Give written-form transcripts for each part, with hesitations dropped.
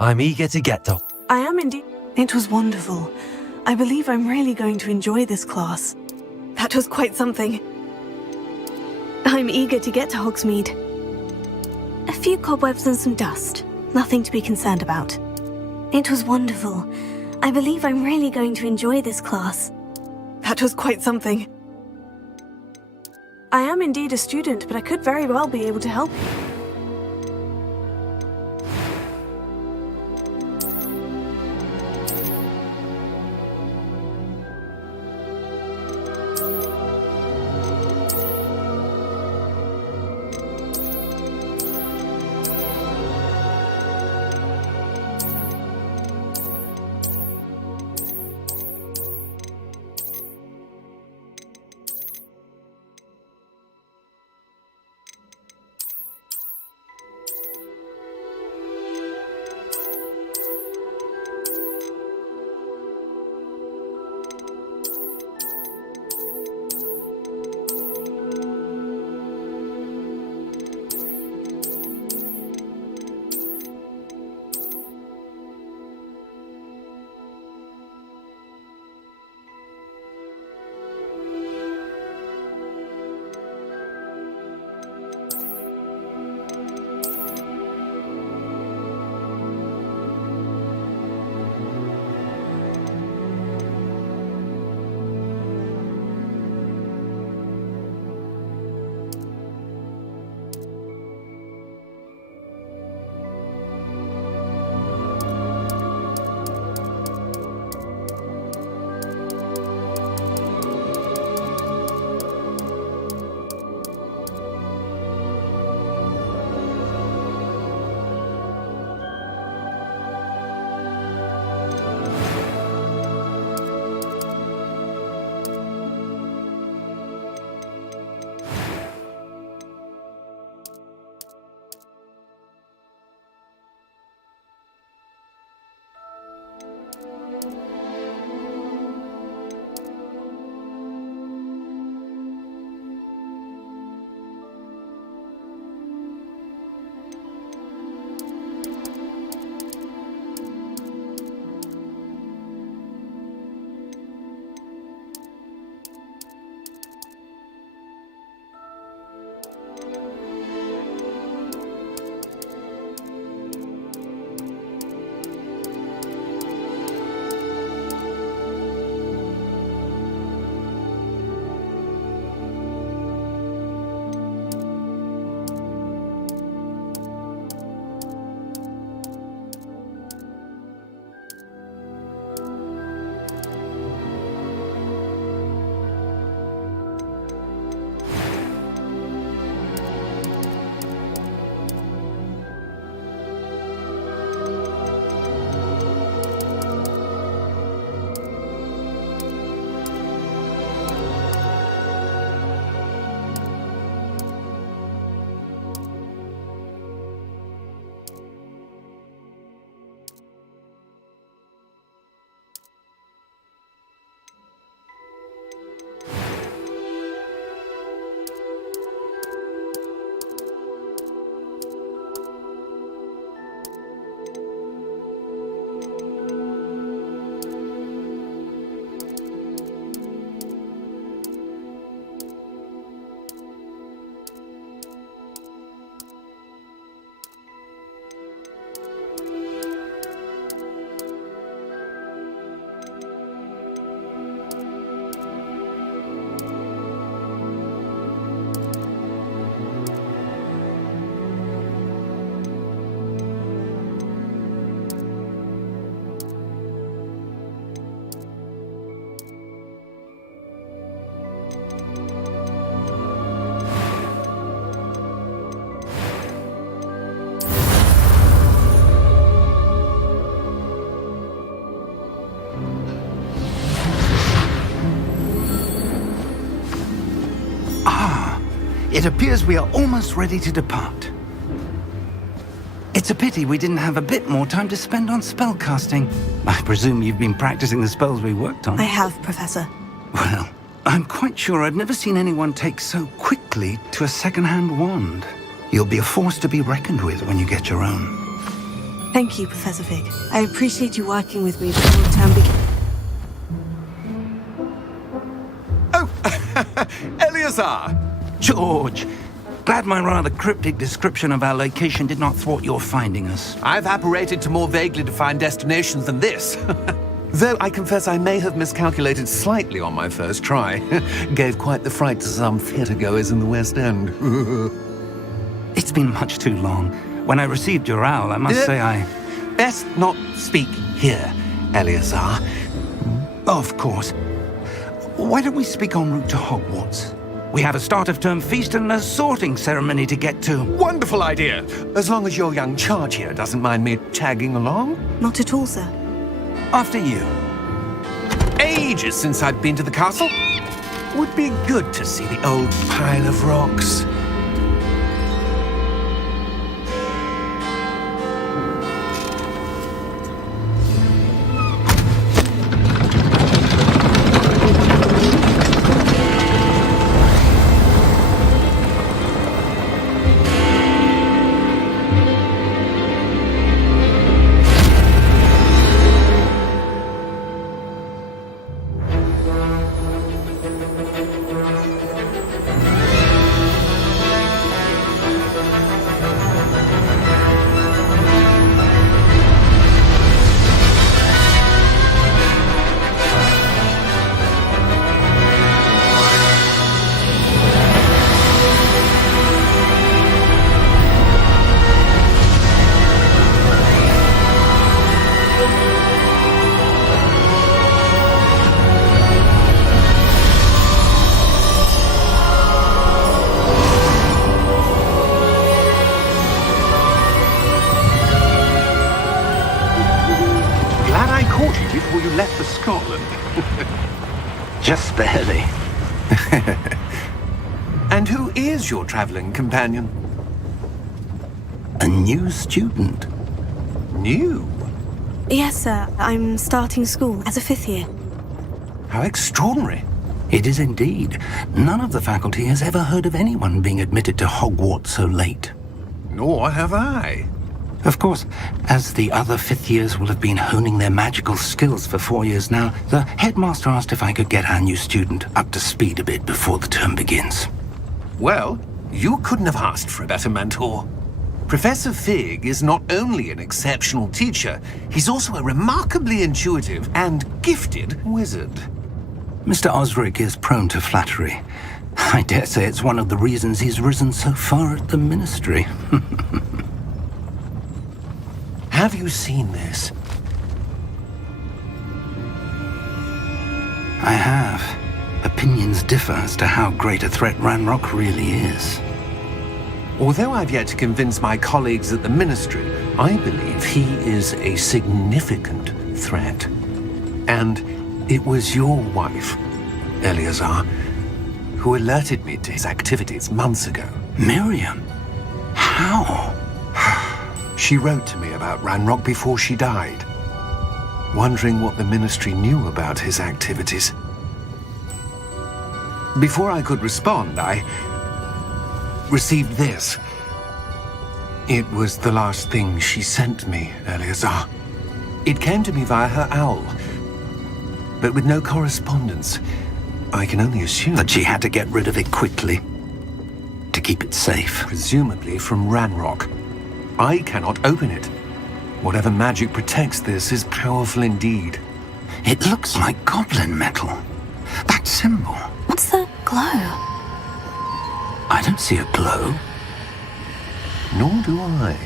I'm eager to get to... I am indeed. It was wonderful. I believe I'm really going to enjoy this class. That was quite something. I'm eager to get to Hogsmeade. A few cobwebs and some dust. Nothing to be concerned about. It was wonderful. I believe I'm really going to enjoy this class. That was quite something. I am indeed a student, but I could very well be able to help you. It appears we are almost ready to depart. It's a pity we didn't have a bit more time to spend on spellcasting. I presume you've been practicing the spells we worked on. I have, Professor. Well, I'm quite sure I've never seen anyone take so quickly to a second-hand wand. You'll be a force to be reckoned with when you get your own. Thank you, Professor Fig. I appreciate you working with me before the term begins. Oh, Eleazar! George, glad my rather cryptic description of our location did not thwart your finding us. I've apparated to more vaguely defined destinations than this. Though I confess I may have miscalculated slightly on my first try. Gave quite the fright to some theatre-goers in the West End. It's been much too long. When I received your owl, I must say I... Best not speak here, Eleazar. Of course. Why don't we speak en route to Hogwarts? We have a start-of-term feast and a sorting ceremony to get to. Wonderful idea! As long as your young charge here doesn't mind me tagging along. Not at all, sir. After you. Ages since I've been to the castle. Would be good to see the old pile of rocks. Before you left for Scotland. Just barely. And who is your traveling companion? A new student. New? Yes, sir. I'm starting school as a 5th year. How extraordinary. It is indeed. None of the faculty has ever heard of anyone being admitted to Hogwarts so late. Nor have I. Of course, as the other 5th years will have been honing their magical skills for 4 years now, the headmaster asked if I could get our new student up to speed a bit before the term begins. Well, you couldn't have asked for a better mentor. Professor Fig is not only an exceptional teacher, he's also a remarkably intuitive and gifted wizard. Mr. Osric is prone to flattery. I dare say it's one of the reasons he's risen so far at the Ministry. Have you seen this? I have. Opinions differ as to how great a threat Ranrock really is. Although I've yet to convince my colleagues at the Ministry, I believe he is a significant threat. And it was your wife, Eleazar, who alerted me to his activities months ago. Miriam? How? She wrote to me about Ranrock before she died, wondering what the Ministry knew about his activities. Before I could respond, I received this. It was the last thing she sent me, Eleazar. It came to me via her owl, but with no correspondence. I can only assume That she had to get rid of it quickly, to keep it safe. presumably from Ranrock. I cannot open it. Whatever magic protects this is powerful indeed. It looks like goblin metal. That symbol. What's the glow? I don't see a glow. Nor do I.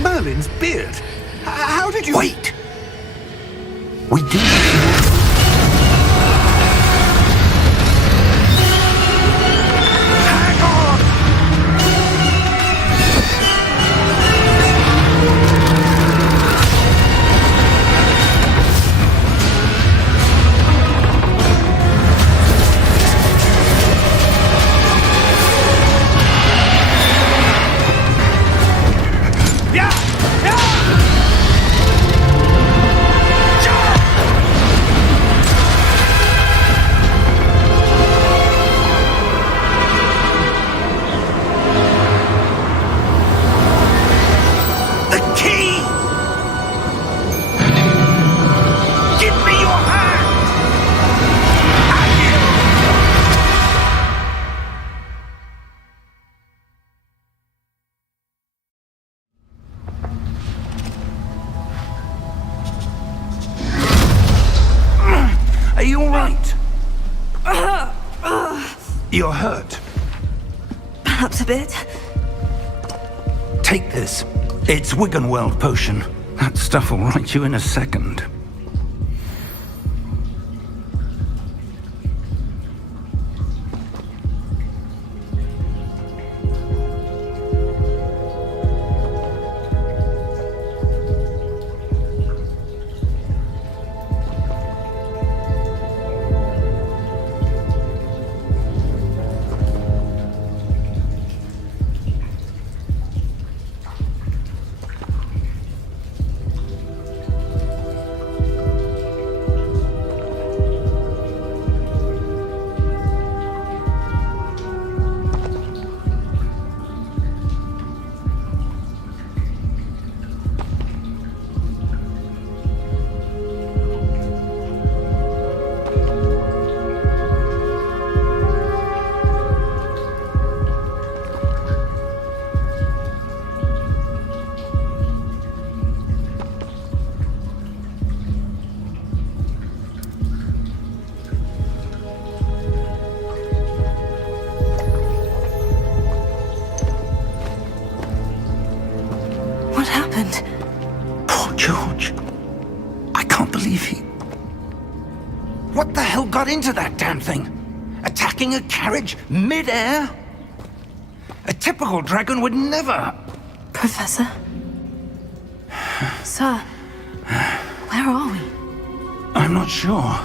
Merlin's beard! How did you... Wait! We do... Hang on! Yeah! Yeah! you all right? You're hurt. Perhaps a bit. Take this. It's Wiggenweld potion. That stuff will right you in a second. What happened? Poor George. I can't believe he... What the hell got into that damn thing? Attacking a carriage mid-air? A typical dragon would never... Professor? Sir, where are we? I'm not sure.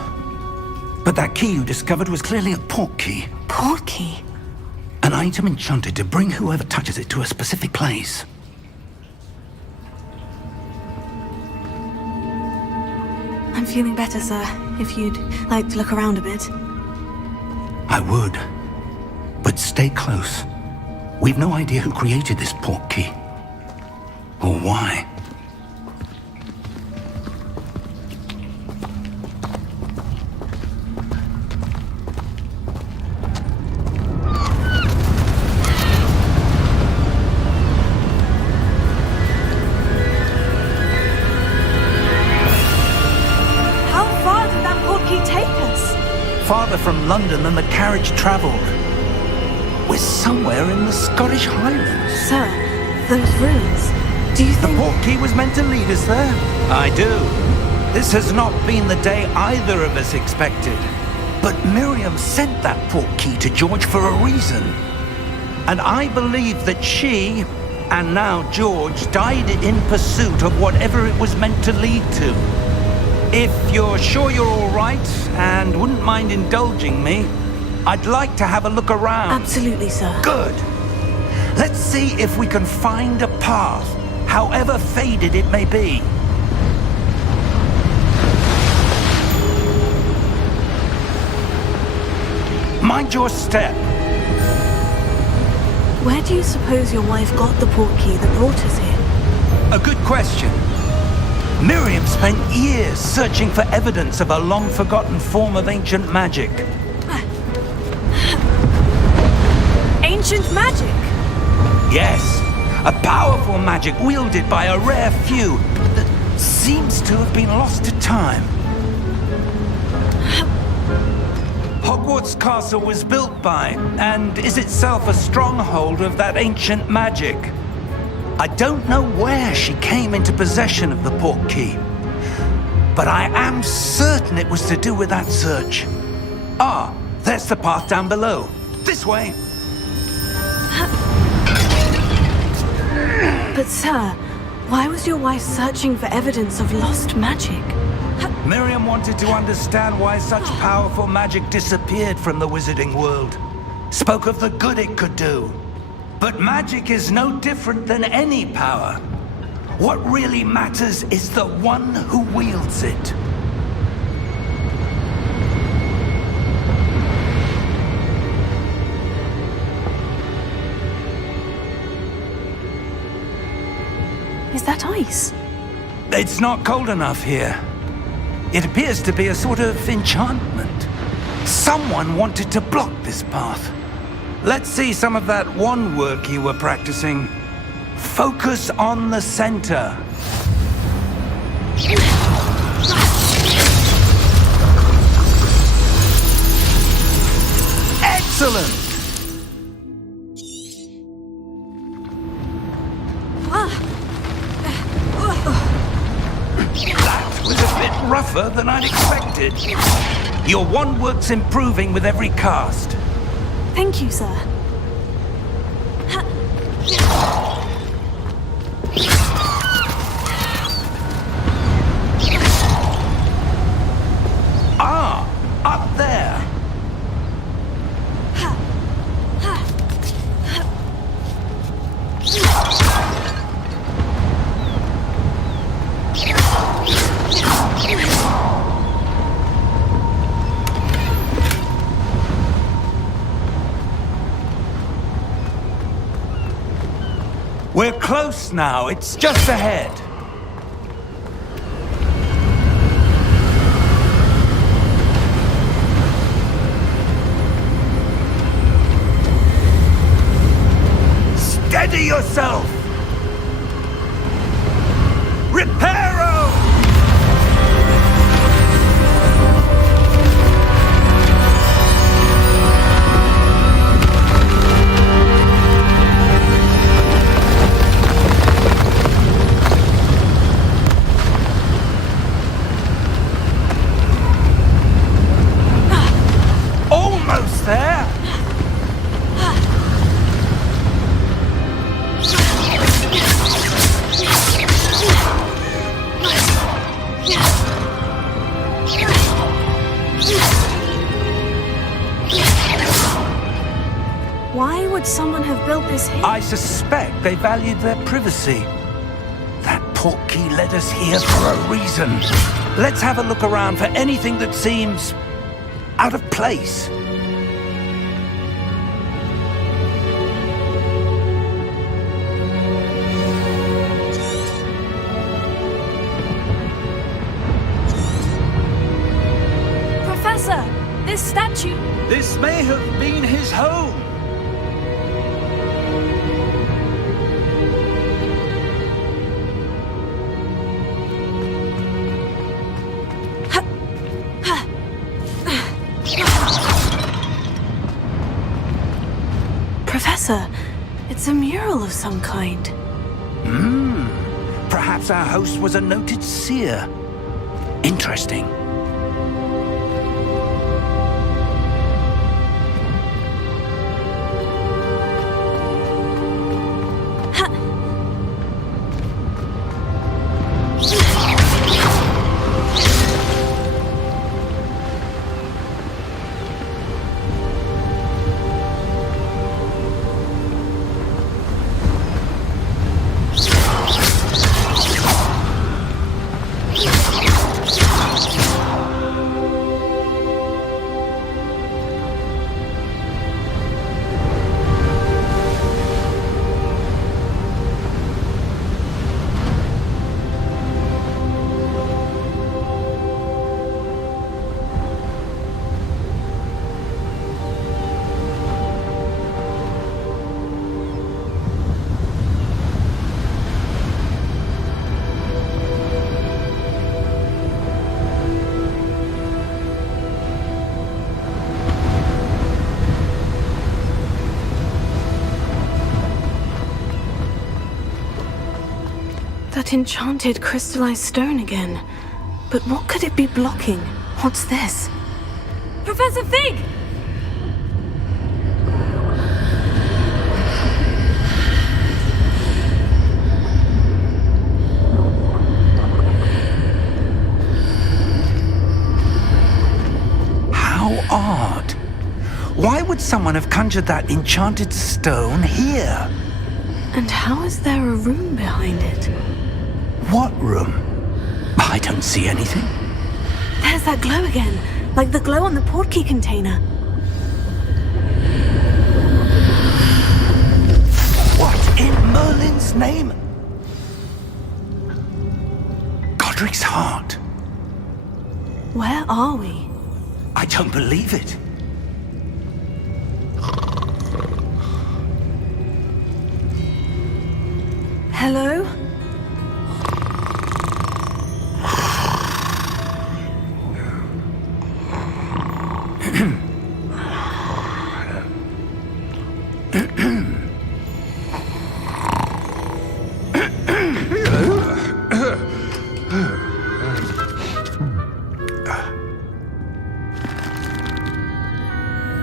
But that key you discovered was clearly a port key. Port key? An item enchanted to bring whoever touches it to a specific place. I'm feeling better, sir. If you'd like to look around a bit. I would. But stay close. We've no idea who created this port key. Or why. Farther from London than the carriage travelled. We're somewhere in the Scottish Highlands. Sir, those ruins. Do you think... The port key was meant to lead us there? I do. This has not been the day either of us expected. But Miriam sent that port key to George for a reason. And I believe that she, and now George, died in pursuit of whatever it was meant to lead to. If you're sure you're all right, and wouldn't mind indulging me, I'd like to have a look around. Absolutely, sir. Good. Let's see if we can find a path, however faded it may be. Mind your step. Where do you suppose your wife got the port key that brought us here? A good question. Miriam spent years searching for evidence of a long-forgotten form of ancient magic. Ancient magic? Yes, a powerful magic wielded by a rare few that seems to have been lost to time. Hogwarts Castle was built by, and is itself a stronghold of that ancient magic. I don't know where she came into possession of the port key, but I am certain it was to do with that search. Ah, there's the path down below. This way. But sir, why was your wife searching for evidence of lost magic? Miriam wanted to understand why such powerful magic disappeared from the wizarding world. Spoke of the good it could do. But magic is no different than any power. What really matters is the one who wields it. Is that ice? It's not cold enough here. It appears to be a sort of enchantment. Someone wanted to block this path. Let's see some of that wand work you were practicing. Focus on the center. expected. Your wand work's improving with every cast. Thank you, sir. Ah, up there. We're close now. It's just ahead. Steady yourself! Reparo! Almost there! Why would someone have built this here? I suspect they valued their privacy. That portkey led us here for a reason. Let's have a look around for anything that seems out of place. Professor, this statue... This may have been his home. Professor, it's a mural of some kind. Perhaps our host was a noted seer. Interesting. That enchanted crystallized stone again. But what could it be blocking? What's this? Professor Fig! How odd. Why would someone have conjured that enchanted stone here? And how is there a room behind it? What room? I don't see anything. There's that glow again, like the glow on the portkey container. What in Merlin's name? Godric's heart. Where are we? I don't believe it. Hello?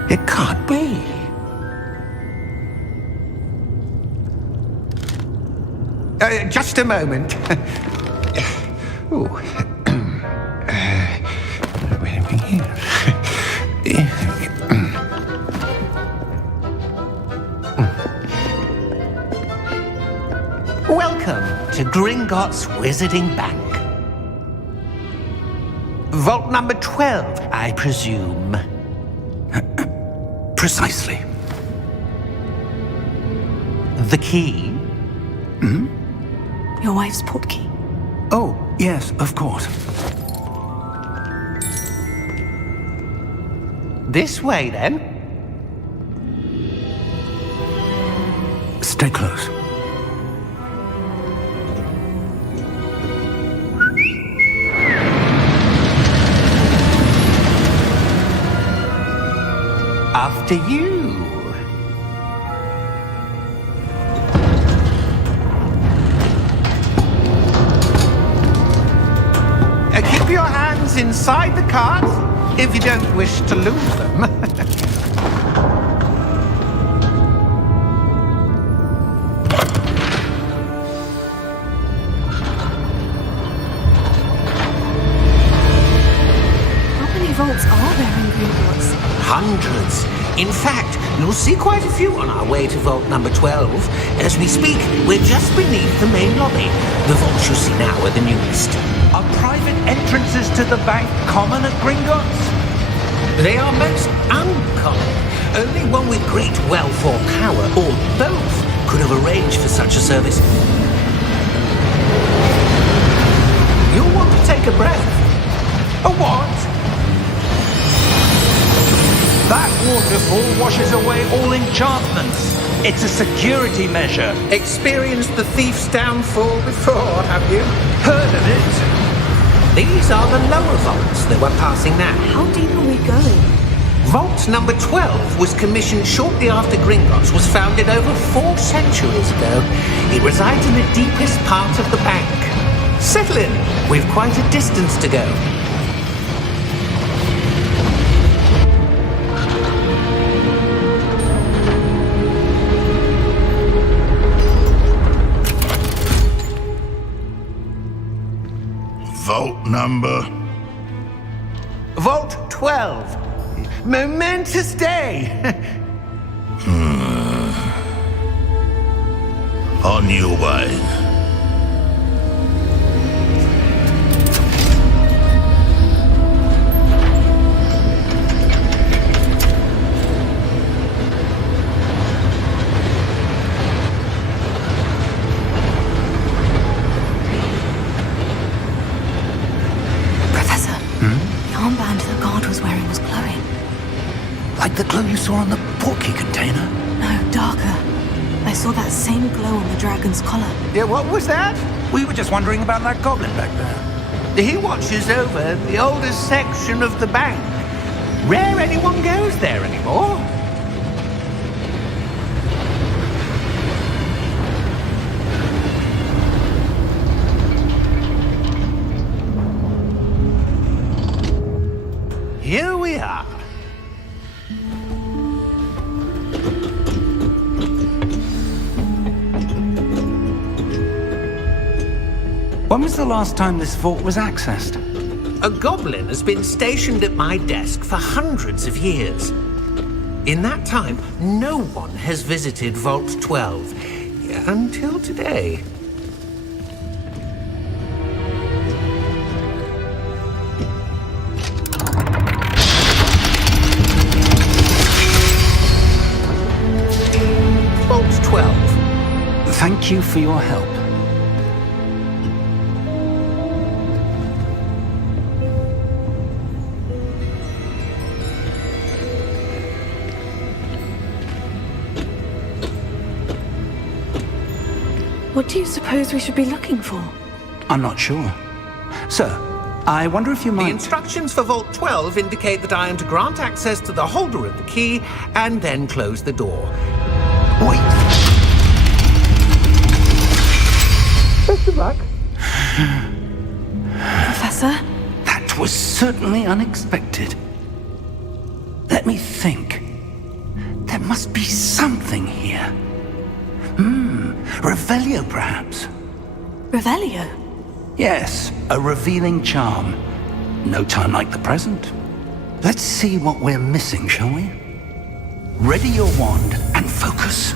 It can't be. Just a moment. Ooh. Where are we here? Welcome to Gringotts Wizarding Bank. Vault number 12, I presume. Precisely. The key? Your wife's portkey. Oh, yes, of course. This way, then. Stay close. After you. Keep your hands inside the cart if you don't wish to lose them. How many vaults are there in Gringotts? Hundreds. In fact, you'll see quite a few on our way to vault number 12. As we speak, we're just beneath the main lobby. The vaults you see now are the newest. Are private entrances to the bank common at Gringotts? They are most uncommon. Only one with great wealth or power, or both, could have arranged for such a service. You'll want to take a breath. A what? That waterfall washes away all enchantments. It's a security measure. Experienced the thief's downfall before, have you? Heard of it? These are the lower vaults that we're passing now. How deep are we going? Vault number 12 was commissioned shortly after Gringotts was founded over 4 centuries ago. It resides in the deepest part of the bank. Settle in. We've quite a distance to go. Vault number? Vault 12. Momentous day. On your way. Professor, the armband the guard was wearing was glowing. Like the glow you saw on the portkey container? No, darker. I saw that same glow on the dragon's collar. Yeah, what was that? We were just wondering about that goblin back there. He watches over the oldest section of the bank. Rare anyone goes there anymore. Here we are. When was the last time this vault was accessed? A goblin has been stationed at my desk for hundreds of years. In that time, no one has visited Vault 12 until today. Vault 12. Thank you for your help. What do you suppose we should be looking for? I'm not sure. Sir, I wonder if you The might... instructions for Vault 12 indicate that I am to grant access to the holder of the key and then close the door. Wait. Best of luck. Professor? That was certainly unexpected. Let me think. must be something here. Revelio, perhaps? Revelio? Yes, a revealing charm. No time like the present. Let's see what we're missing, shall we? Ready your wand and focus.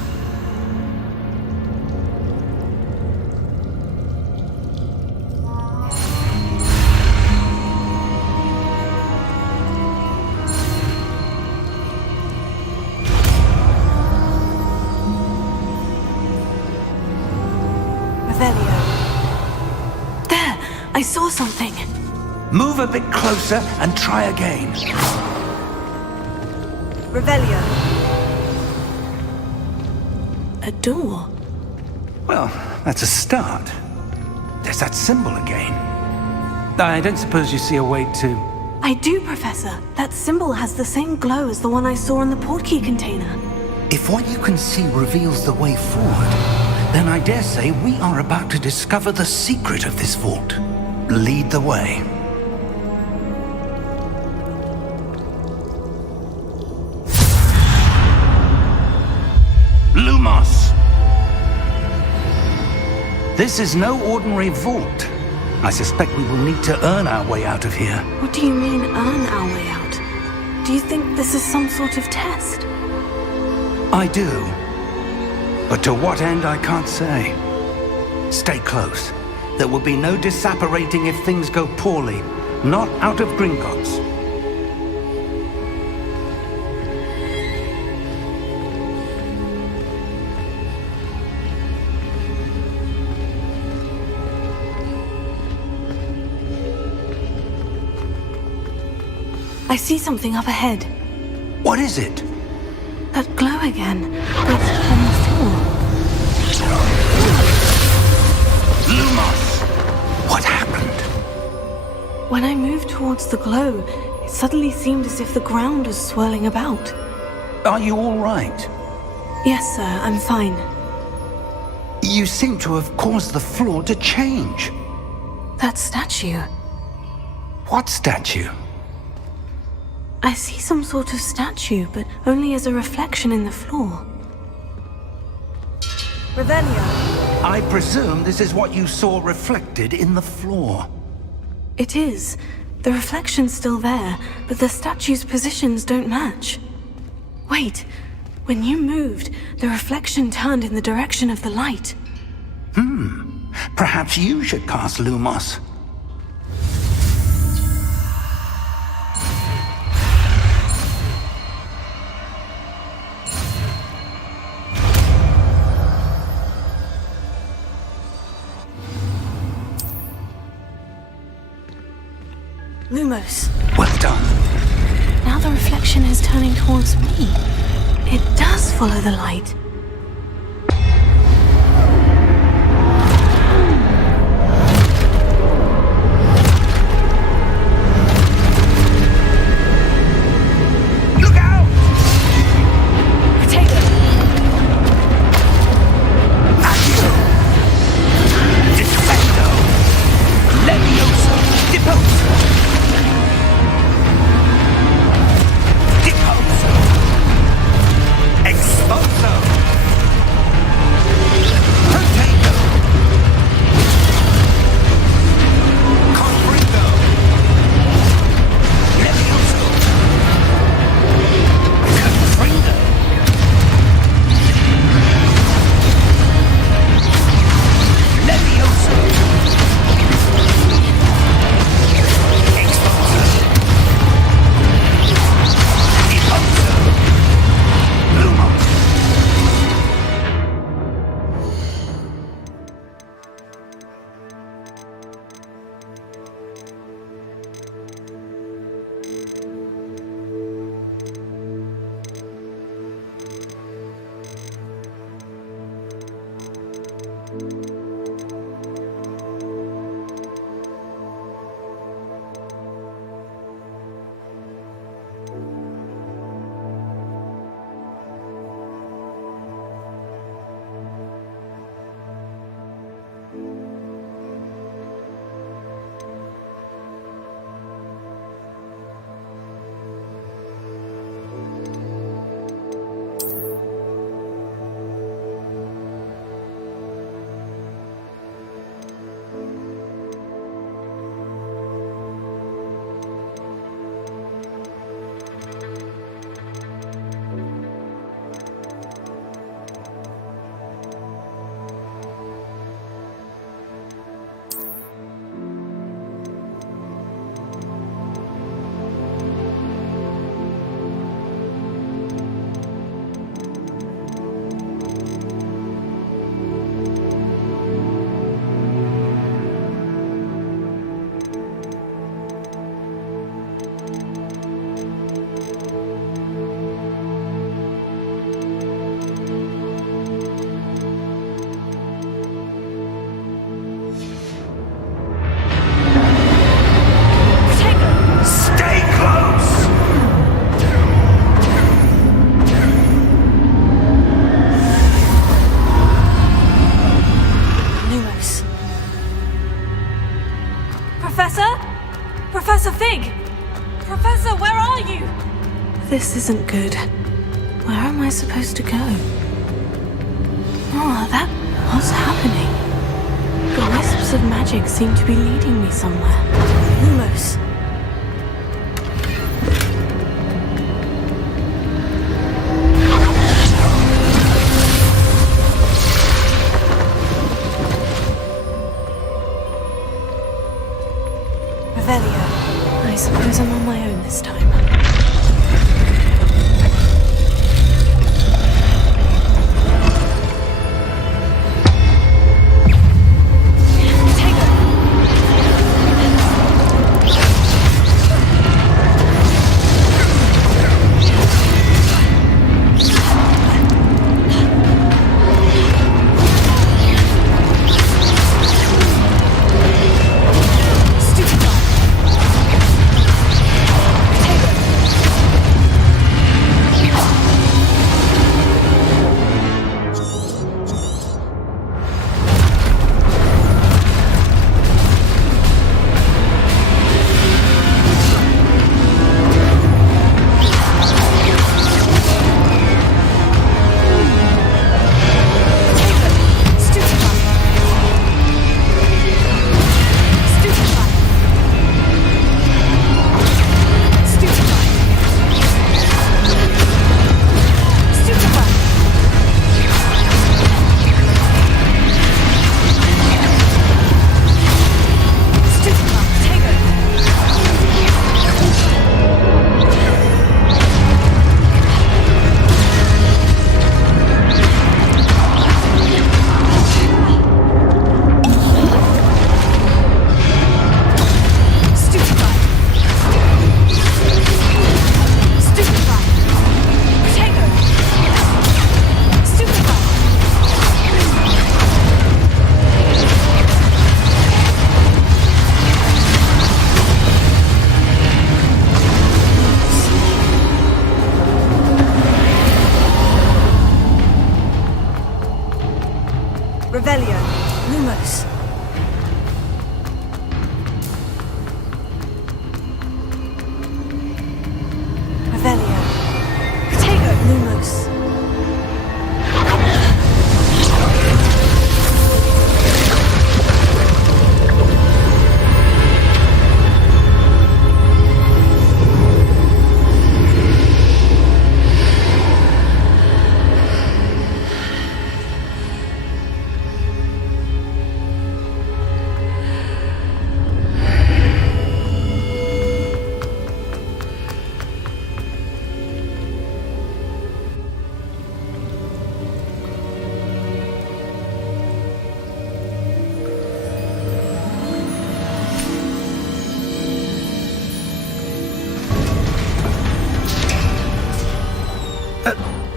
Revelio. There! I saw something. Move a bit closer and try again. Revelio. A door. Well, that's a start. There's that symbol again. I don't suppose you see a way to... I do, Professor. That symbol has the same glow as the one I saw in the portkey container. If what you can see reveals the way forward, then I dare say we are about to discover the secret of this vault. Lead the way. Lumos! This is no ordinary vault. I suspect we will need to earn our way out of here. What do you mean, earn our way out? Do you think this is some sort of test? I do. But to what end, I can't say. Stay close. There will be no disapparating if things go poorly. Not out of Gringotts. I see something up ahead. What is it? That glow again, but on the floor. Lumos! What happened? When I moved towards the glow, it suddenly seemed as if the ground was swirling about. Are you all right? Yes, sir, I'm fine. You seem to have caused the floor to change. That statue. What statue? I see some sort of statue, but only as a reflection in the floor. Revelio. I presume this is what you saw reflected in the floor. It is. The reflection's still there, but the statue's positions don't match. Wait. When you moved, the reflection turned in the direction of the light. Perhaps you should cast Lumos. Lumos. Well done. Now the reflection is turning towards me. It does follow the light. Look out! Take it! Accio! Defendo! Levioso! Deposo! Deposo! Exposo! This isn't good. Where am I supposed to go? Oh, that was happening. The wisps of magic seem to be leading me somewhere. Lumos. Revelio. I suppose I'm on my own this time. Revelio. Lumos. Revelio. Protego. Lumos.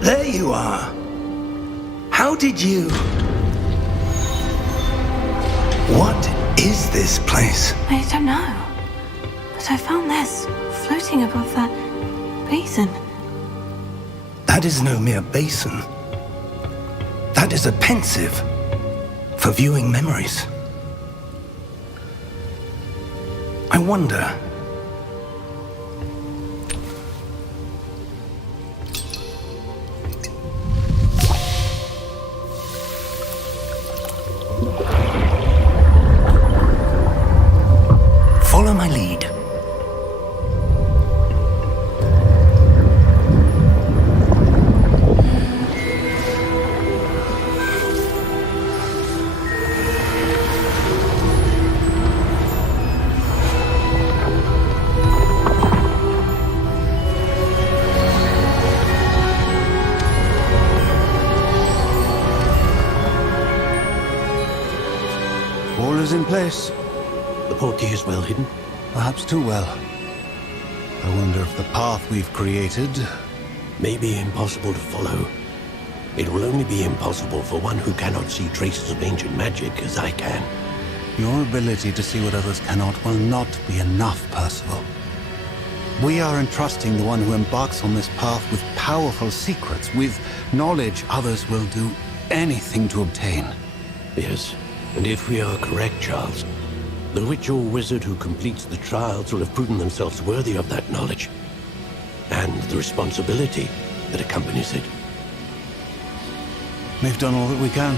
There you are. How did you... What is this place? I don't know. But I found this floating above that basin. That is no mere basin. That is a pensive for viewing memories. I wonder... Follow my lead. All is in place. The portkey is well hidden. Perhaps too well. I wonder if the path we've created... May be impossible to follow. It will only be impossible for one who cannot see traces of ancient magic as I can. Your ability to see what others cannot will not be enough, Percival. We are entrusting the one who embarks on this path with powerful secrets, with knowledge others will do anything to obtain. Yes, and if we are correct, Charles, the witch or wizard who completes the trials will have proven themselves worthy of that knowledge. and the responsibility that accompanies it. We've done all that we can.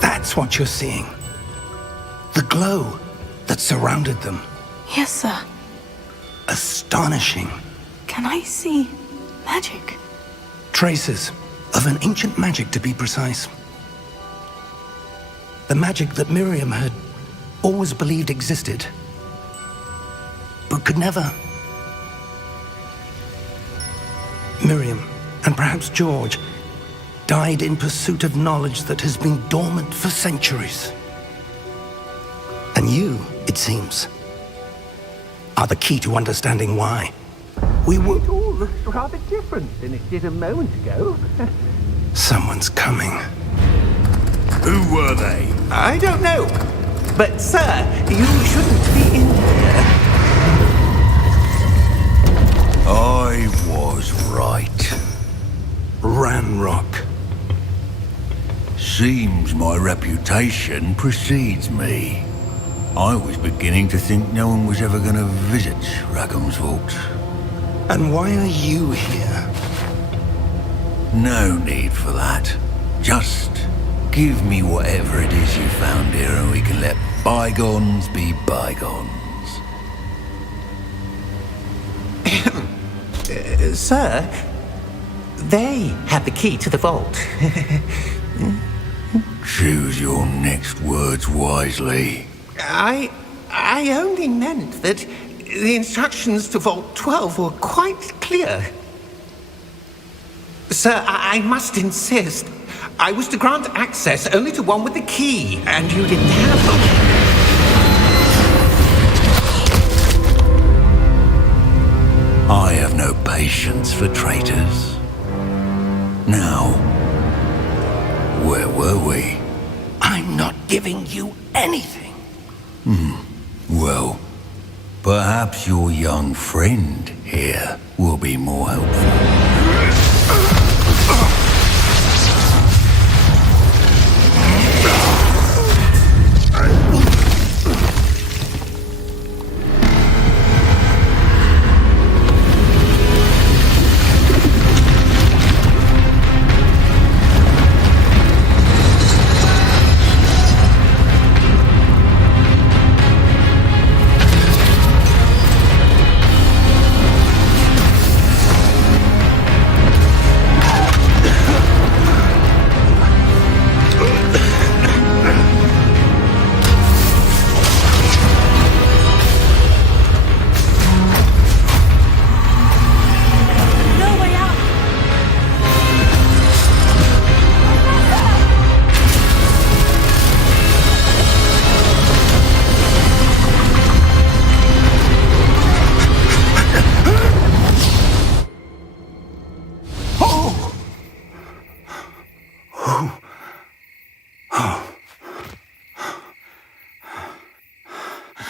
That's what you're seeing. The glow that surrounded them. Yes, sir. Astonishing. Can I see magic? Traces of an ancient magic, to be precise. The magic that Miriam had always believed existed, but could never. Miriam, and perhaps George, died in pursuit of knowledge that has been dormant for centuries. And you, it seems, are the key to understanding why. We were... It all looks rather different than it did a moment ago. Someone's coming. Who were they? I don't know. But, sir, you shouldn't be in here. I was right. Ranrock. Seems my reputation precedes me. I was beginning to think no one was ever going to visit Rackham's vault. And why are you here? No need for that. Just give me whatever it is you found here and we can let bygones be bygones. Sir, they had the key to the vault. Choose your next words wisely. I only meant that the instructions to Vault 12 were quite clear. Sir, I must insist. I was to grant access only to one with the key, and you didn't have them. I have no patience for traitors. Now, where were we? I'm not giving you anything. Well, perhaps your young friend here will be more helpful.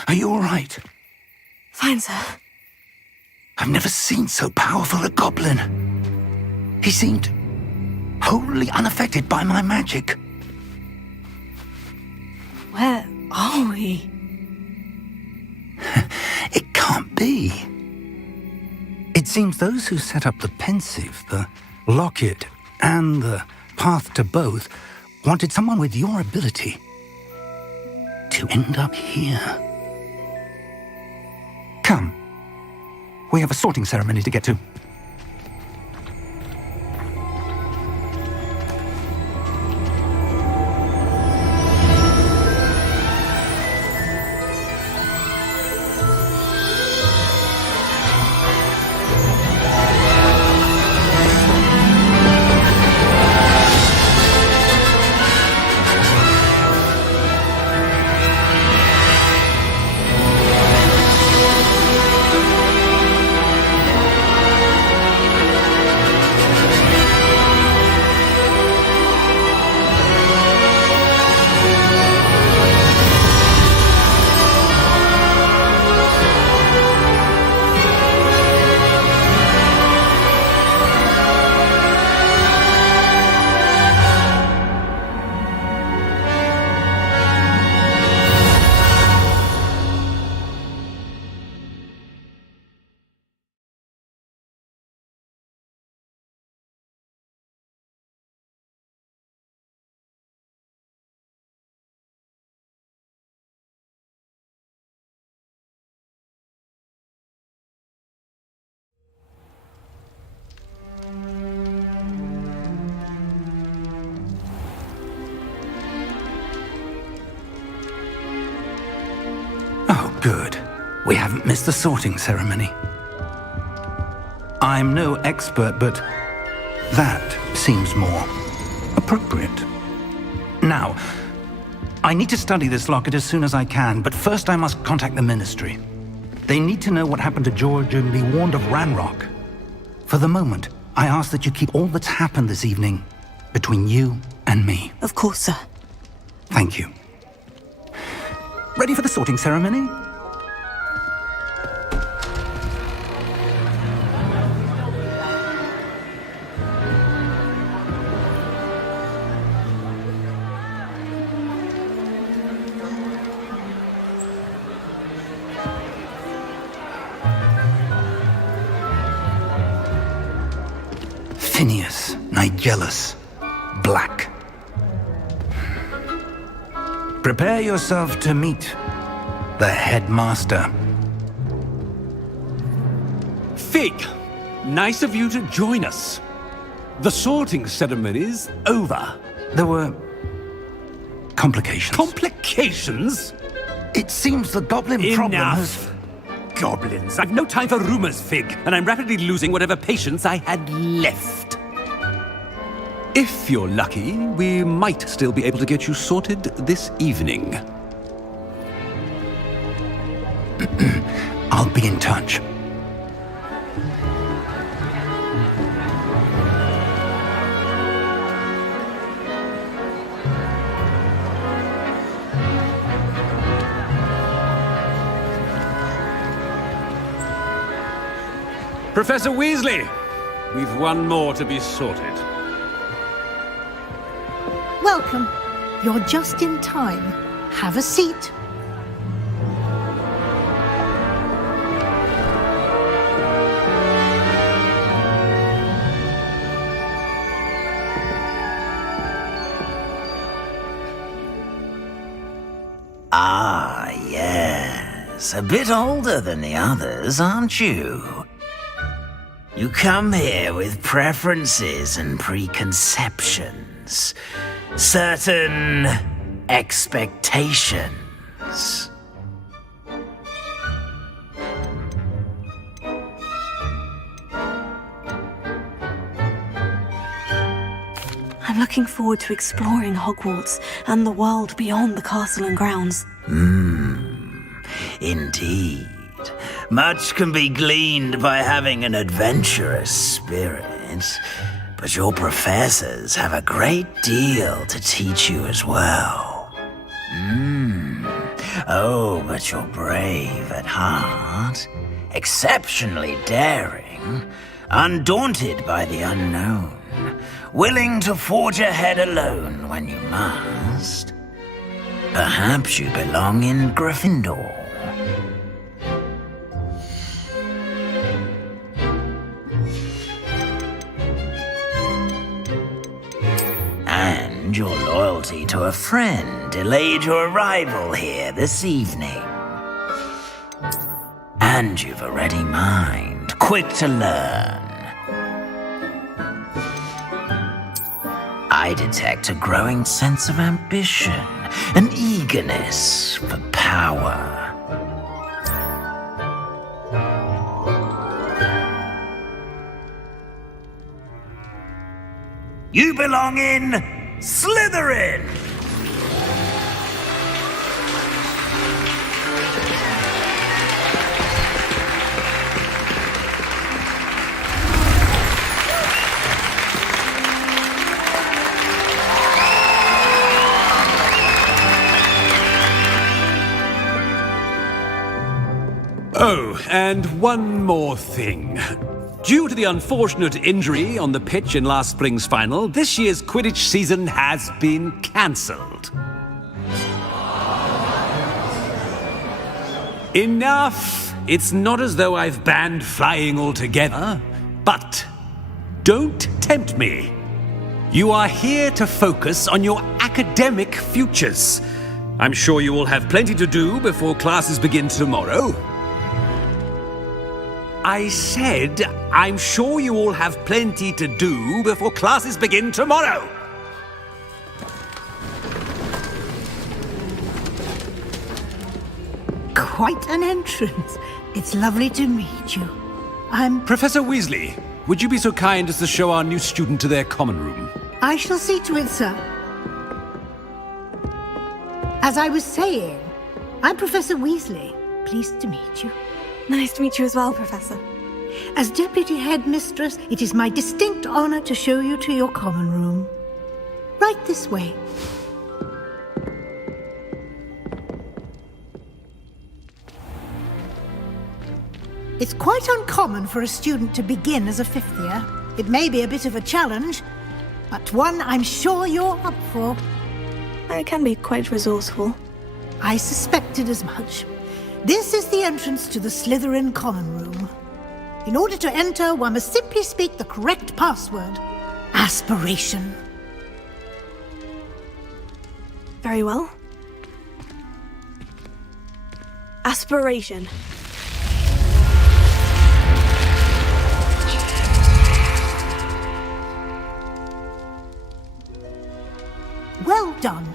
Are you all right? Fine, sir. I've never seen so powerful a goblin. He seemed wholly unaffected by my magic. Where are we? It can't be. It seems those who set up the pensive, the locket, and the path to both wanted someone with your ability to end up here. Come. We have a sorting ceremony to get to. Good. We haven't missed the sorting ceremony. I'm no expert, but that seems more appropriate. Now, I need to study this locket as soon as I can, but first I must contact the Ministry. They need to know what happened to George and be warned of Ranrock. For the moment, I ask that you keep all that's happened this evening between you and me. Of course, sir. Thank you. Ready for the sorting ceremony? Phineas, Nigellus, Black. Prepare yourself to meet the headmaster. Fig, nice of you to join us. The sorting ceremony's over. There were complications. Complications? It seems the goblin problem has... Enough! Goblins. I've no time for rumors, Fig, and I'm rapidly losing whatever patience I had left. If you're lucky, we might still be able to get you sorted this evening. I'll be in touch. Professor Weasley, we've one more to be sorted. Welcome. You're just in time. Have a seat. Ah, yes. A bit older than the others, aren't you? You come here with preferences and preconceptions. Certain expectations. I'm looking forward to exploring Hogwarts and the world beyond the castle and grounds. Indeed. Much can be gleaned by having an adventurous spirit, but your professors have a great deal to teach you as well. Oh, but you're brave at heart, exceptionally daring, undaunted by the unknown, willing to forge ahead alone when you must. Perhaps you belong in Gryffindor. And your loyalty to a friend delayed your arrival here this evening. And you've a ready mind, quick to learn. I detect a growing sense of ambition, an eagerness for power. You belong in Slytherin! Oh, and one more thing. Due to the unfortunate injury on the pitch in last spring's final, this year's Quidditch season has been cancelled. Enough! It's not as though I've banned flying altogether, but don't tempt me. You are here to focus on your academic futures. I'm sure you will have plenty to do before classes begin tomorrow. I said, I'm sure you all have plenty to do before classes begin tomorrow. Quite an entrance. It's lovely to meet you. I'm... Professor Weasley, would you be so kind as to show our new student to their common room? I shall see to it, sir. As I was saying, I'm Professor Weasley. Pleased to meet you. Nice to meet you as well, Professor. As Deputy Headmistress, it is my distinct honor to show you to your common room. Right this way. It's quite uncommon for a student to begin as a fifth year. It may be a bit of a challenge, but one I'm sure you're up for. I can be quite resourceful. I suspected as much. This is the entrance to the Slytherin common room. In order to enter, one must simply speak the correct password. Aspiration. Very well. Aspiration. Well done.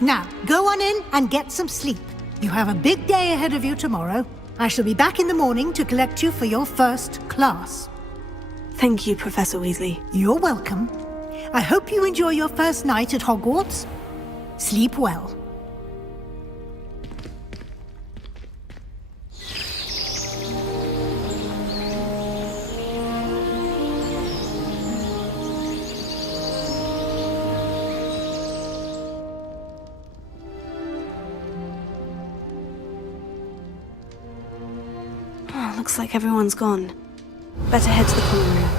Now, go on in and get some sleep. You have a big day ahead of you tomorrow. I shall be back in the morning to collect you for your first class. Thank you, Professor Weasley. You're welcome. I hope you enjoy your first night at Hogwarts. Sleep well. Looks like everyone's gone. Better head to the common room.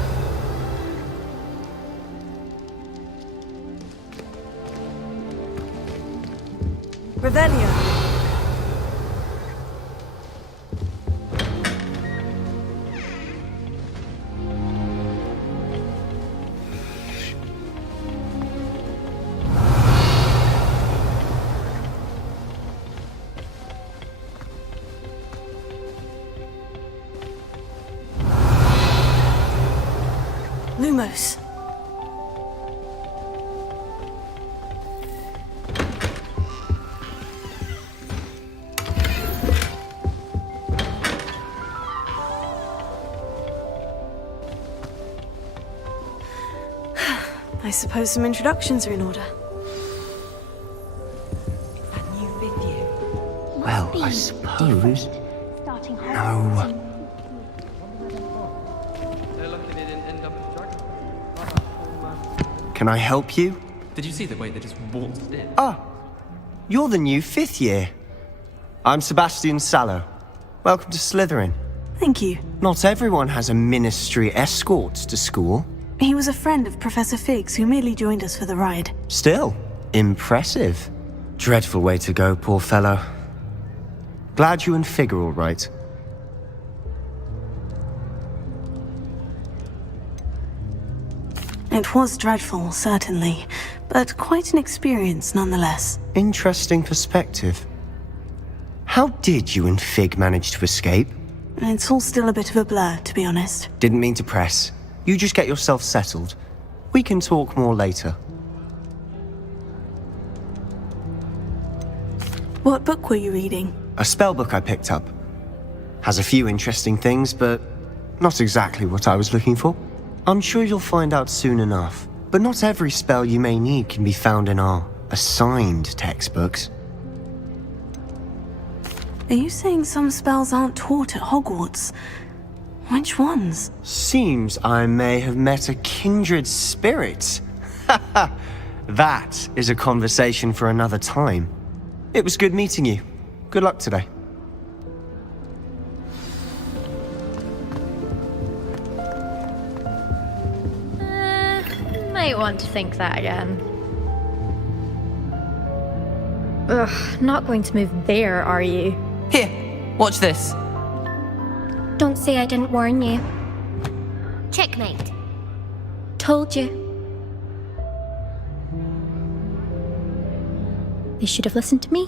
Revelio. Lumos. I suppose some introductions are in order. Well, I suppose. No. Can I help you? Did you see the way they just waltzed in? Ah, you're the new fifth year. I'm Sebastian Sallow. Welcome to Slytherin. Thank you. Not everyone has a ministry escort to school. He was a friend of Professor Fig's who merely joined us for the ride. Still, impressive. Dreadful way to go, poor fellow. Glad you and Fig are all right. It was dreadful, certainly, but quite an experience nonetheless. Interesting perspective. How did you and Fig manage to escape? It's all still a bit of a blur, to be honest. Didn't mean to press. You just get yourself settled. We can talk more later. What book were you reading? A spellbook I picked up. Has a few interesting things, but not exactly what I was looking for. I'm sure you'll find out soon enough. But not every spell you may need can be found in our assigned textbooks. Are you saying some spells aren't taught at Hogwarts? Which ones? Seems I may have met a kindred spirit. That is a conversation for another time. It was good meeting you. Good luck today. Might want to think that again. Ugh, not going to move there, are you? Here, watch this. Don't say I didn't warn you. Checkmate. Told you. They should have listened to me.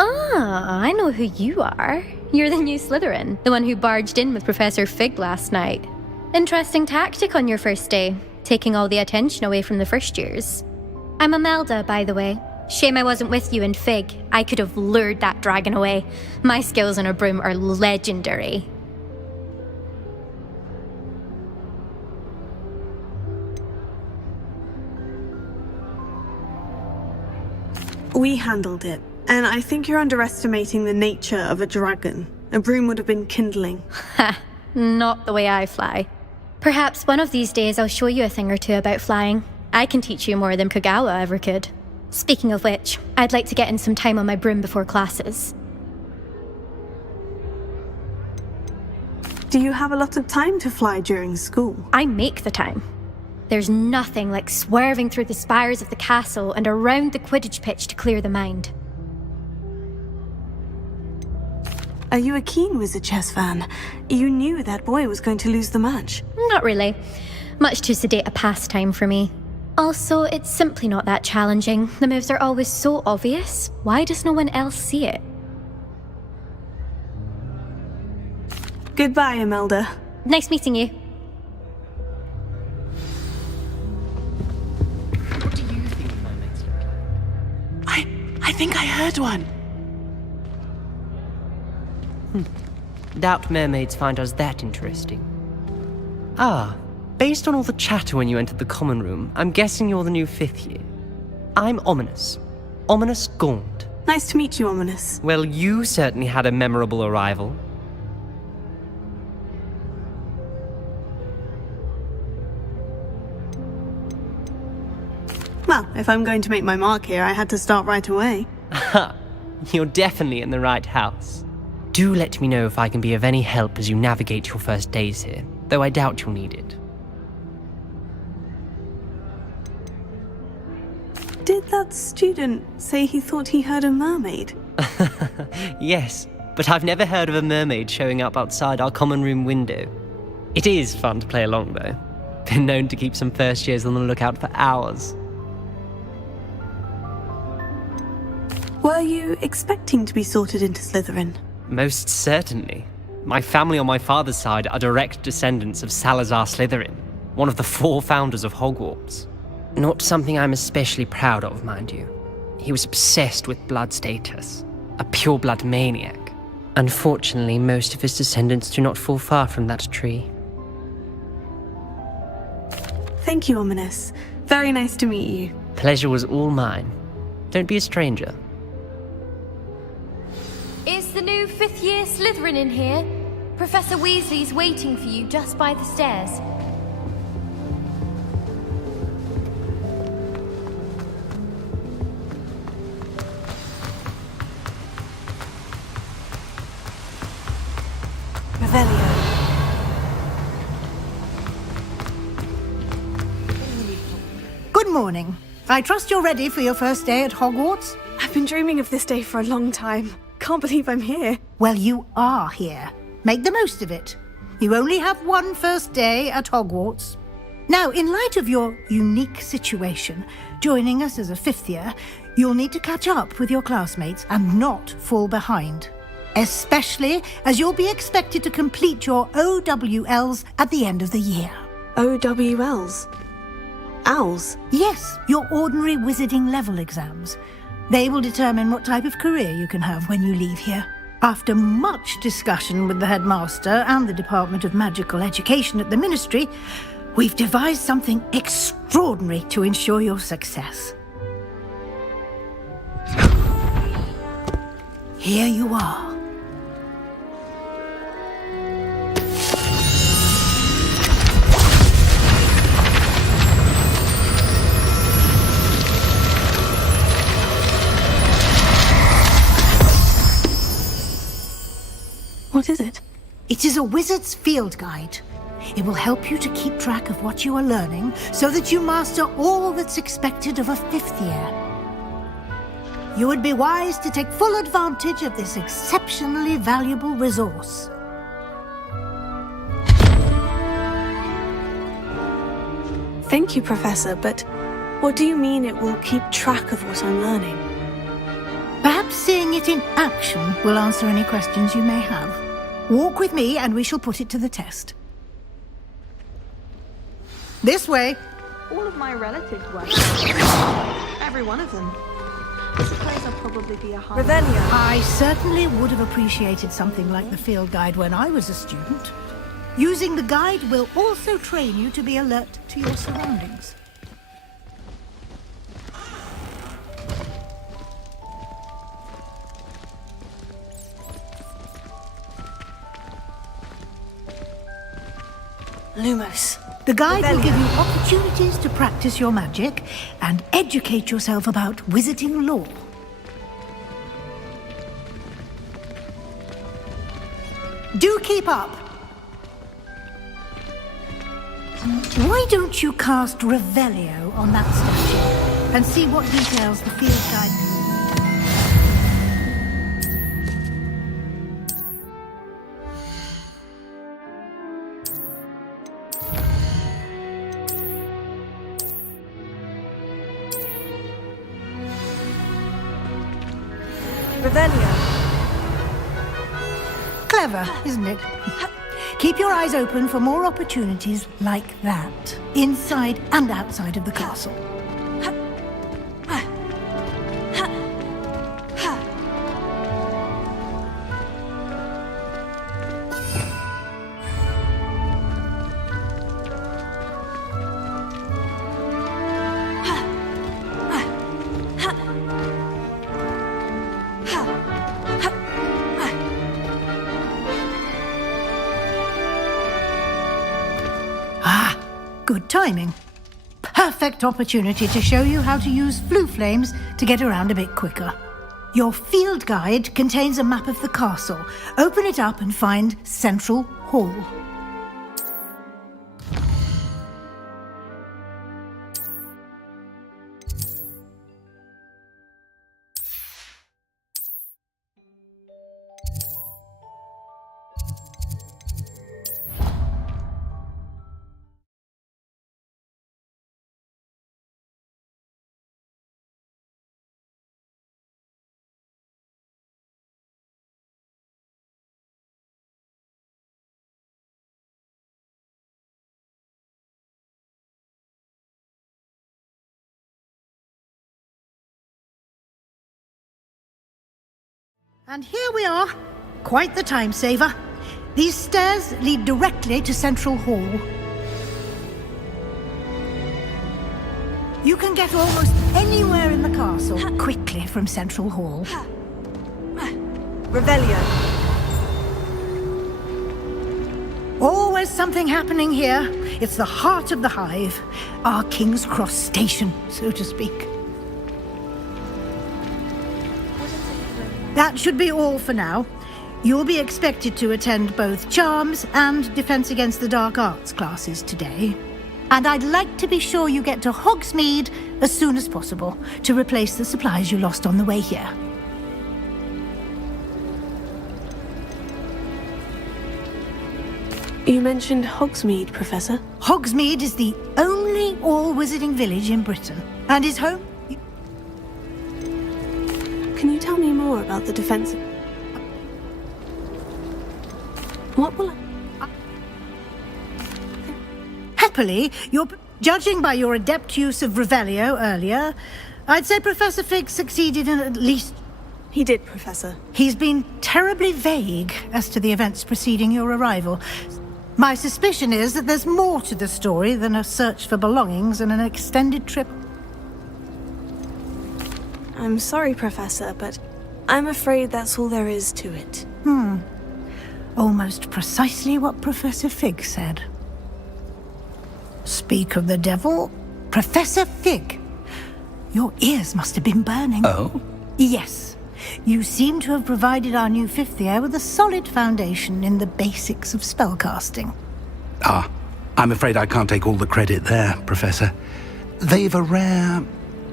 Ah, I know who you are. You're the new Slytherin, the one who barged in with Professor Fig last night. Interesting tactic on your first day, taking all the attention away from the first years. I'm Imelda, by the way. Shame I wasn't with you in Fig. I could have lured that dragon away. My skills on a broom are legendary. We handled it, and I think you're underestimating the nature of a dragon. A broom would have been kindling. Ha! Not the way I fly. Perhaps one of these days I'll show you a thing or two about flying. I can teach you more than Kogawa ever could. Speaking of which, I'd like to get in some time on my broom before classes. Do you have a lot of time to fly during school? I make the time. There's nothing like swerving through the spires of the castle and around the Quidditch pitch to clear the mind. Are you a keen Wizard chess fan? You knew that boy was going to lose the match. Not really. Much too sedate a pastime for me. Also, it's simply not that challenging. The moves are always so obvious. Why does no one else see it? Goodbye, Imelda. Nice meeting you. What do you think mermaids look like? I think I heard one. Doubt mermaids find us that interesting. Ah, based on all the chatter when you entered the common room, I'm guessing you're the new 5th year. I'm Ominous. Ominous Gaunt. Nice to meet you, Ominous. Well, you certainly had a memorable arrival. Well, if I'm going to make my mark here, I had to start right away. Ha! You're definitely in the right house. Do let me know if I can be of any help as you navigate your first days here, though I doubt you'll need it. Did that student say he thought he heard a mermaid? Yes, but I've never heard of a mermaid showing up outside our common room window. It is fun to play along, though. Been known to keep some first years on the lookout for hours. Were you expecting to be sorted into Slytherin? Most certainly. My family on my father's side are direct descendants of Salazar Slytherin, one of the 4 founders of Hogwarts. Not something I'm especially proud of, mind you. He was obsessed with blood status, a pure-blood maniac. Unfortunately, most of his descendants do not fall far from that tree. Thank you, Ominous. Very nice to meet you. Pleasure was all mine. Don't be a stranger. Is the new 5th year Slytherin in here? Professor Weasley's waiting for you just by the stairs. Revelio. Good morning. I trust you're ready for your first day at Hogwarts? I've been dreaming of this day for a long time. Can't believe I'm here. Well, you are here. Make the most of it. You only have one first day at Hogwarts. Now, in light of your unique situation, joining us as a 5th year, you'll need to catch up with your classmates and not fall behind. Especially as you'll be expected to complete your OWLs at the end of the year. OWLs? Owls? Yes, your ordinary wizarding level exams. They will determine what type of career you can have when you leave here. After much discussion with the headmaster and the Department of Magical Education at the Ministry, we've devised something extraordinary to ensure your success. Here you are. What is it? It is a wizard's field guide. It will help you to keep track of what you are learning so that you master all that's expected of a 5th year. You would be wise to take full advantage of this exceptionally valuable resource. Thank you, Professor, but what do you mean it will keep track of what I'm learning? Perhaps seeing it in action will answer any questions you may have. Walk with me and we shall put it to the test. This way. All of my relatives were. Every one of them. also probably be a hard... Revelio. I certainly would have appreciated something like the field guide when I was a student. Using the guide will also train you to be alert to your surroundings. Lumos. The guide will give you opportunities to practice your magic and educate yourself about wizarding lore. Do keep up. Why don't you cast Revelio on that statue and see what details the field guide... Revelio. Clever, isn't it? Keep your eyes open for more opportunities like that, inside and outside of the castle. Good timing. Perfect opportunity to show you how to use flue flames to get around a bit quicker. Your field guide contains a map of the castle. Open it up and find Central Hall. And here we are. Quite the time saver. These stairs lead directly to Central Hall. You can get almost anywhere in the castle quickly from Central Hall. Revelio. Always something happening here. It's the heart of the hive. Our King's Cross station, so to speak. That should be all for now. You'll be expected to attend both Charms and Defense Against the Dark Arts classes today. And I'd like to be sure you get to Hogsmeade as soon as possible to replace the supplies you lost on the way here. You mentioned Hogsmeade, Professor. Hogsmeade is the only all-wizarding village in Britain and is home... Can you tell me more about the defense? What will I... Happily, judging by your adept use of Revelio earlier, I'd say Professor Fig succeeded in at least... He did, Professor. He's been terribly vague as to the events preceding your arrival. My suspicion is that there's more to the story than a search for belongings and an extended trip. I'm sorry, Professor, but I'm afraid that's all there is to it. Almost precisely what Professor Fig said. Speak of the devil, Professor Fig. Your ears must have been burning. Oh? Yes. You seem to have provided our new fifth year with a solid foundation in the basics of spellcasting. Ah, I'm afraid I can't take all the credit there, Professor. They've a rare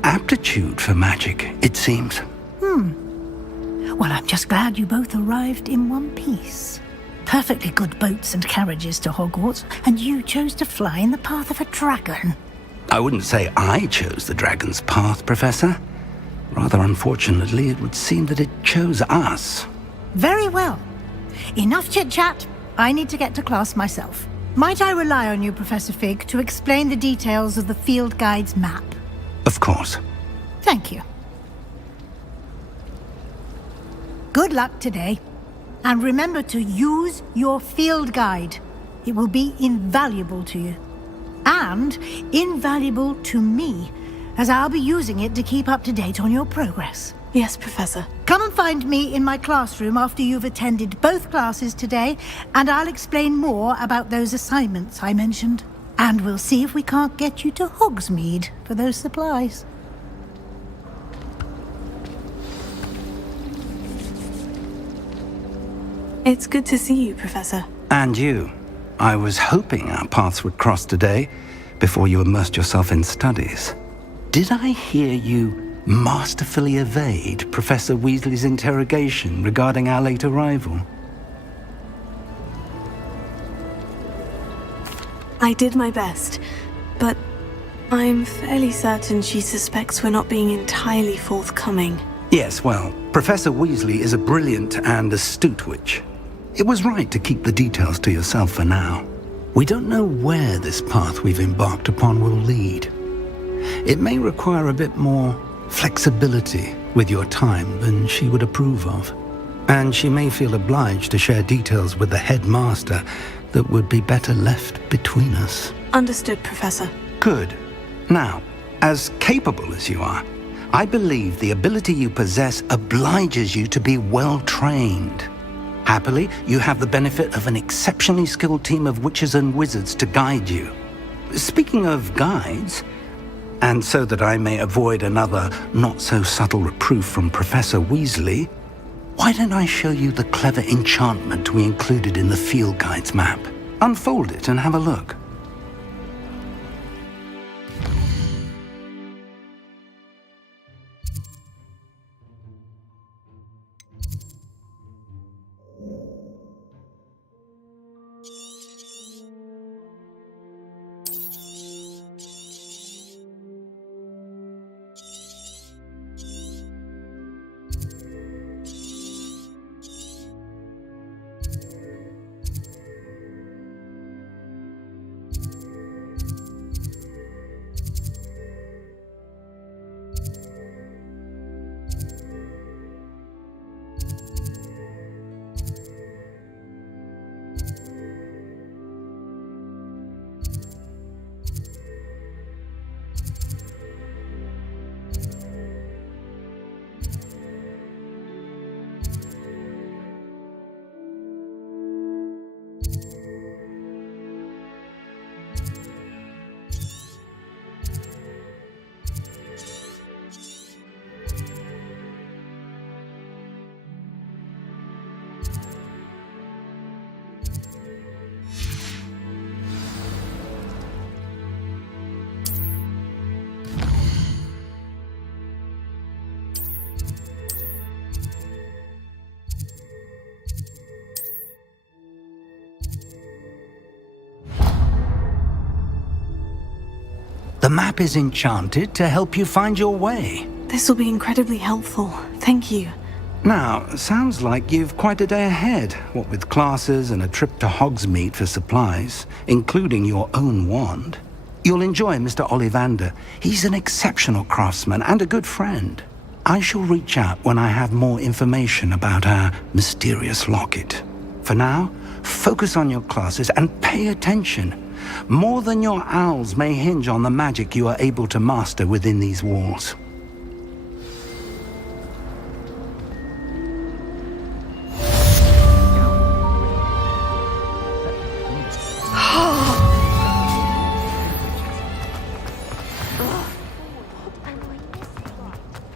aptitude for magic, it seems. Well, I'm just glad you both arrived in one piece. Perfectly good boats and carriages to Hogwarts, and you chose to fly in the path of a dragon. I wouldn't say I chose the dragon's path, Professor. Rather unfortunately, it would seem that it chose us. Very well. Enough chit-chat. I need to get to class myself. Might I rely on you, Professor Fig, to explain the details of the field guide's map? Of course. Thank you. Good luck today. And remember to use your field guide. It will be invaluable to you. And invaluable to me, as I'll be using it to keep up to date on your progress. Yes, Professor. Come and find me in my classroom after you've attended both classes today, and I'll explain more about those assignments I mentioned. And we'll see if we can't get you to Hogsmeade for those supplies. It's good to see you, Professor. And you. I was hoping our paths would cross today, before you immersed yourself in studies. Did I hear you masterfully evade Professor Weasley's interrogation regarding our late arrival? I did my best, but I'm fairly certain she suspects we're not being entirely forthcoming. Yes, well, Professor Weasley is a brilliant and astute witch. It was right to keep the details to yourself for now. We don't know where this path we've embarked upon will lead. It may require a bit more flexibility with your time than she would approve of. And she may feel obliged to share details with the headmaster that would be better left between us. Understood, Professor. Good. Now, as capable as you are, I believe the ability you possess obliges you to be well trained. Happily, you have the benefit of an exceptionally skilled team of witches and wizards to guide you. Speaking of guides, and so that I may avoid another not-so-subtle reproof from Professor Weasley, why don't I show you the clever enchantment we included in the field guide's map? Unfold it and have a look. The map is enchanted to help you find your way. This will be incredibly helpful. Thank you. Now, sounds like you've quite a day ahead, what with classes and a trip to Hogsmeade for supplies, including your own wand. You'll enjoy Mr. Ollivander. He's an exceptional craftsman and a good friend. I shall reach out when I have more information about our mysterious locket. For now, focus on your classes and pay attention. More than your owls may hinge on the magic you are able to master within these walls.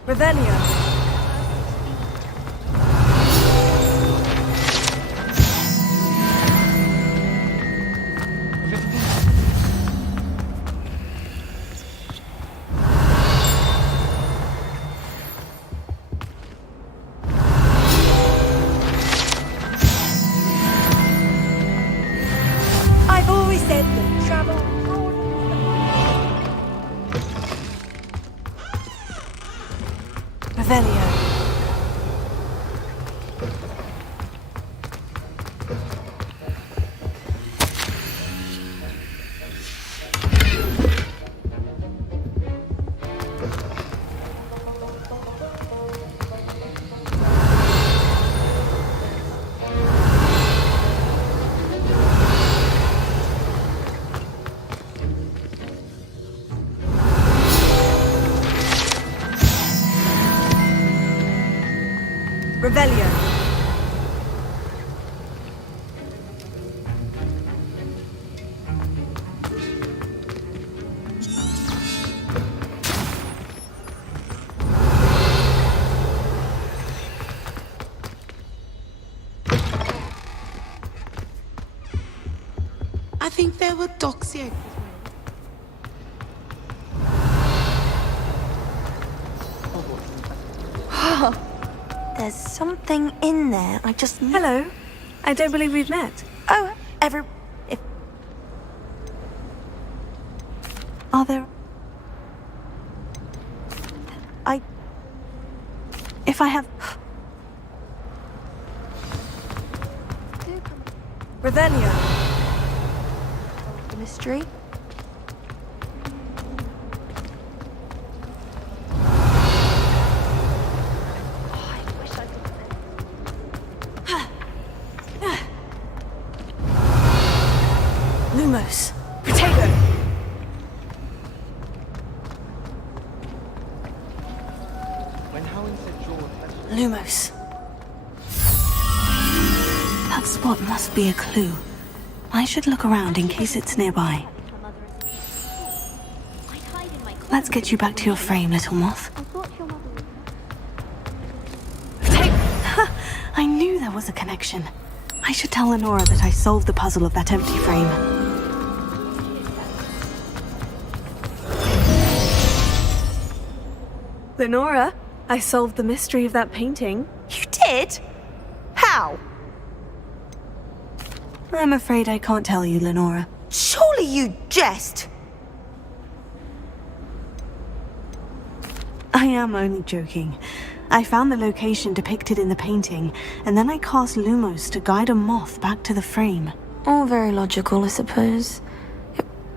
Revelio. I've always said that travel... Revelio. Revelio. I think there were doxia. There's something in there. I just... Hello. I don't believe we've met. Oh, Are there... If I have... Revelio. The mystery? Lumos. Protego. Lumos. That spot must be a clue. I should look around in case it's nearby. Let's get you back to your frame, little moth. I knew there was a connection. I should tell Lenora that I solved the puzzle of that empty frame. Lenora, I solved the mystery of that painting. You did? How? I'm afraid I can't tell you, Lenora. Surely you jest! I am only joking. I found the location depicted in the painting, and then I cast Lumos to guide a moth back to the frame. All very logical, I suppose.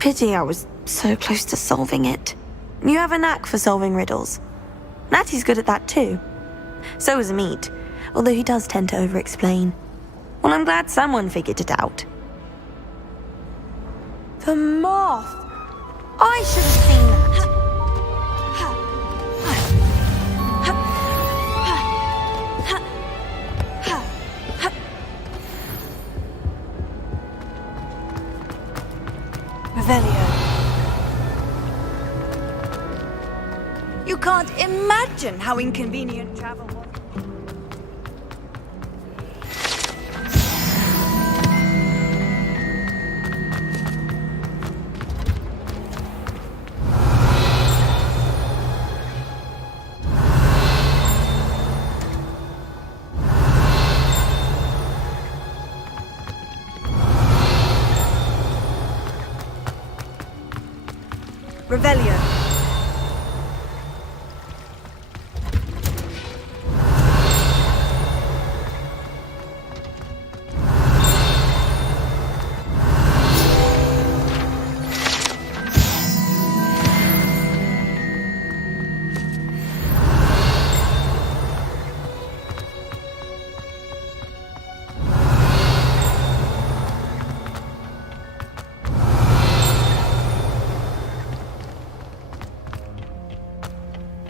Pity I was so close to solving it. You have a knack for solving riddles. Natty's good at that too. So is Meat, although he does tend to over-explain. Well, I'm glad someone figured it out. The moth! I should have seen that. Revelio. You can't imagine how inconvenient travel was. Revelio.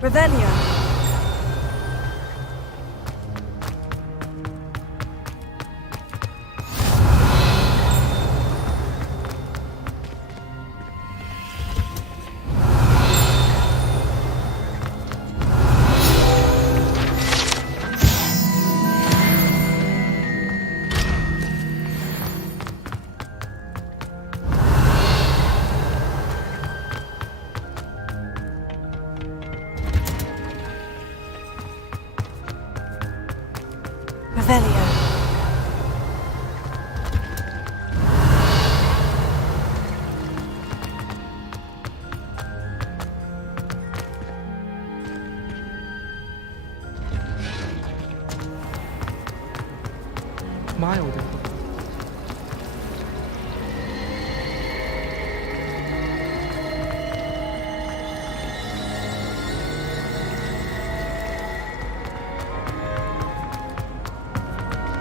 Revelio. Revelio. Mild.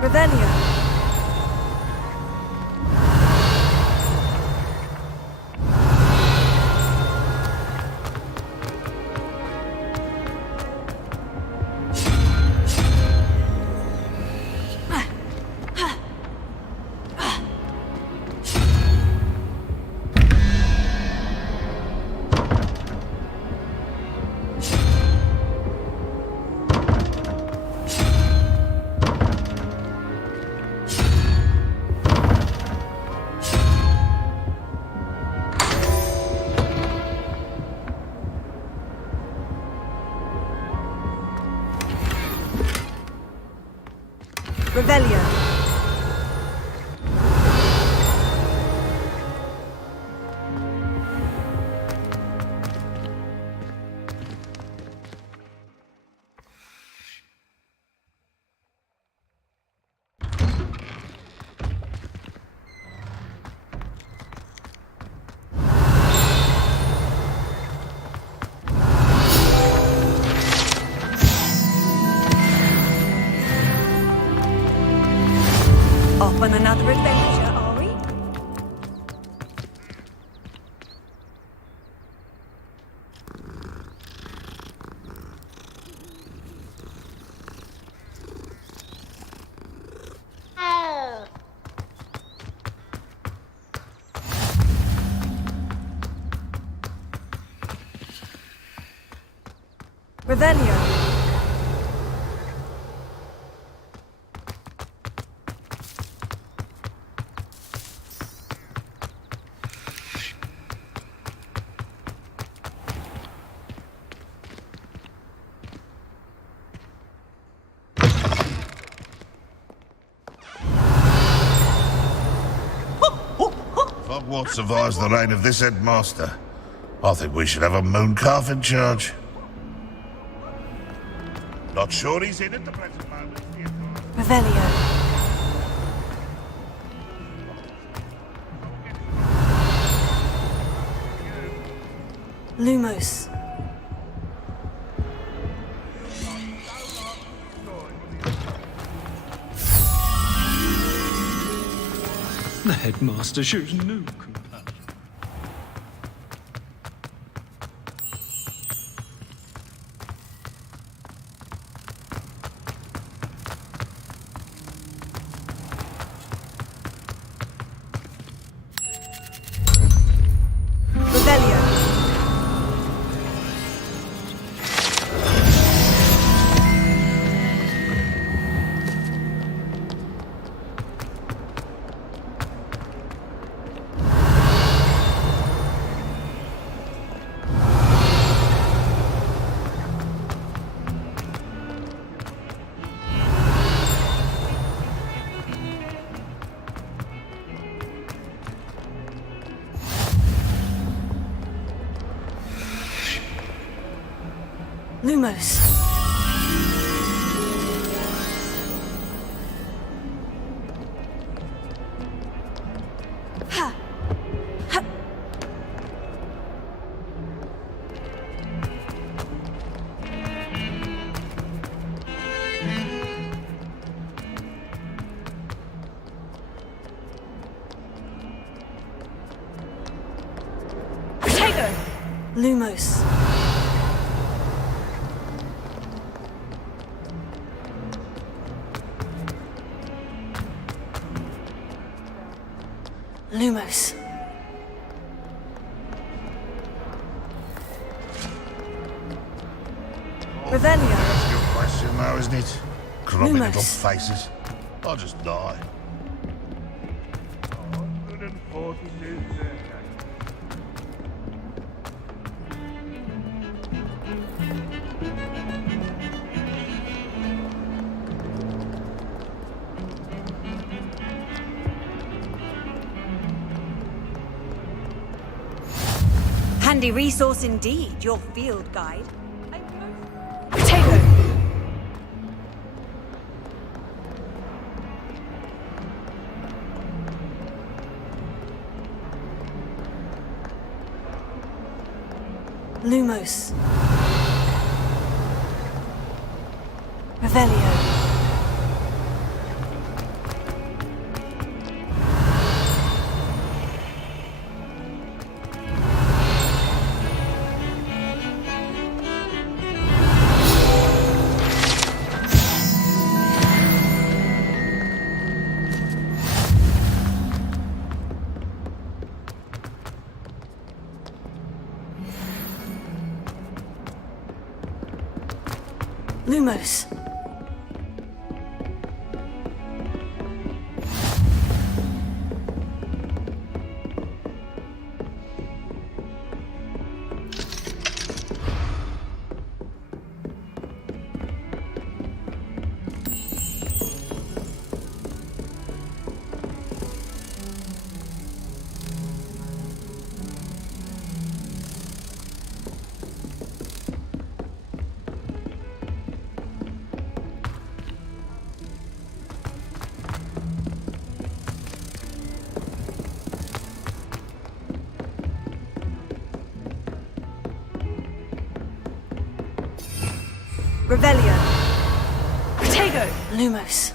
Revelio. Revelio. Off on another adventure, are we? Revelio. Hogwarts survives the reign of this headmaster. I think we should have a mooncalf in charge. Not sure he's in at the present moment. Revelio. Lumos. The headmaster shows no compassion. Revelio. Lumos. Ha. Ha. Protego. Lumos. Lumos. Revelio. That's your question now, isn't it? Grubby Lumos. little faces. I'll just die. 146 Handy resource indeed, your field guide. Potato. Lumos. Revelio. Lumos. Revelio. Protego. Lumos.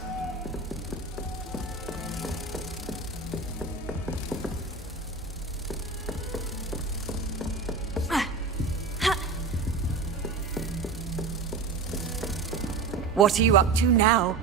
What are you up to now?